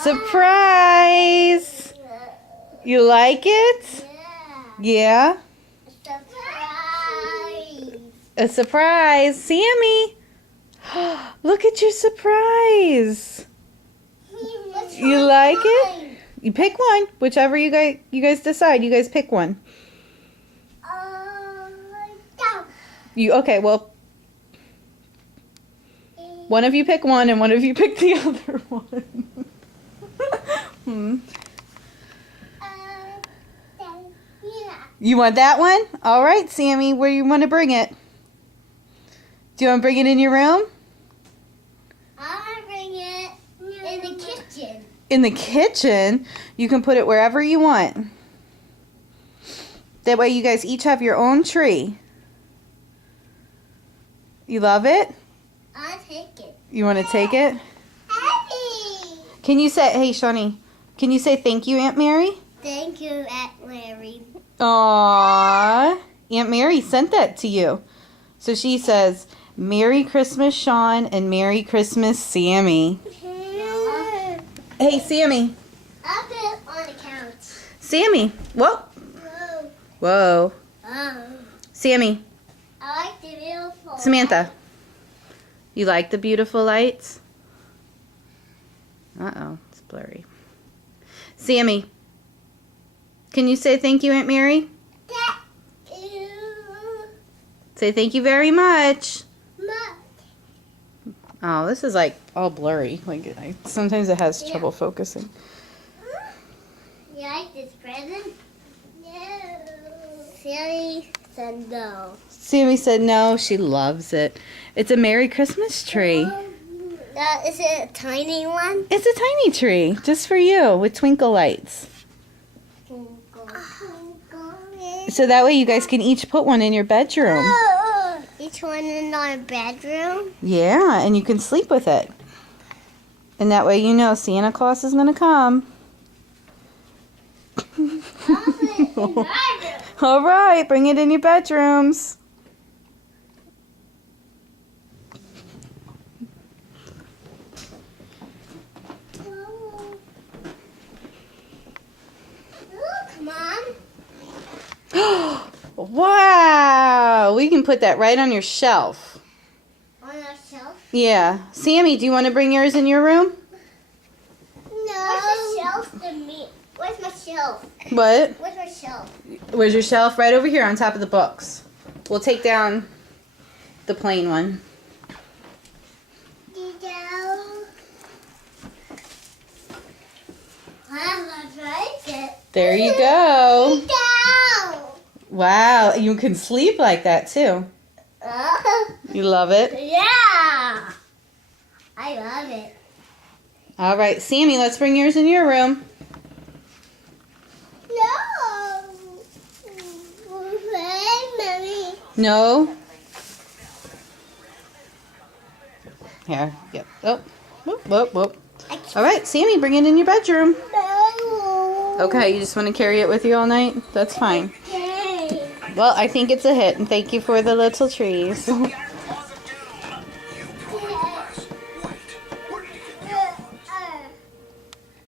Surprise! You like it? Yeah? A surprise. Sammy! Look at your surprise. You like it? You pick one. Whichever you guys decide. You guys pick one. Okay, well, one of you pick one and one of you pick the other one. You want that one? All right, Sammy, where you want to bring it? Do you want to bring it in your room? I want to bring it in the kitchen. In the kitchen? You can put it wherever you want. That way you guys each have your own tree. You love it? I'll take it. You want to take it? Happy! Can you say, hey, Shawnee, can you say thank you, Aunt Mary? Thank you, Aunt Larry. Aww. Aunt Mary sent that to you. So she says, Merry Christmas, Sean, and Merry Christmas, Sammy. Hey, Sammy. I'll put it on the couch. Sammy. Whoa. Whoa. Whoa. Oh. Sammy. I like the beautiful. Samantha. You like the beautiful lights? Uh-oh. It's blurry. Sammy. Can you say thank you, Aunt Mary? Thank you. Say thank you very much. Mom. Oh, this is like all blurry. Like sometimes it has trouble focusing. You like this present? No. Silly said no. Sammy said no. She loves it. It's a Merry Christmas tree. Is it a tiny one? It's a tiny tree, just for you, with twinkle lights. So that way you guys can each put one in your bedroom. Each one in our bedroom? Yeah, and you can sleep with it. And that way you know Santa Claus is going to come. All right, bring it in your bedrooms. Come on. Wow, we can put that right on your shelf. On our shelf? Yeah. Sammy, do you want to bring yours in your room? No. Where's the shelf to me? Where's my shelf? What? Where's my shelf? Where's your shelf? Right over here on top of the books. We'll take down the plain one. There you go. Wow, you can sleep like that too. You love it? Yeah. I love it. All right, Sammy, let's bring yours in your room. No. Mommy. No? Here, yep. Oh, whoop, whoop, whoop. All right, Sammy, bring it in your bedroom. No. Okay, you just want to carry it with you all night? That's fine. Okay. Well, I think it's a hit, and thank you for the little trees.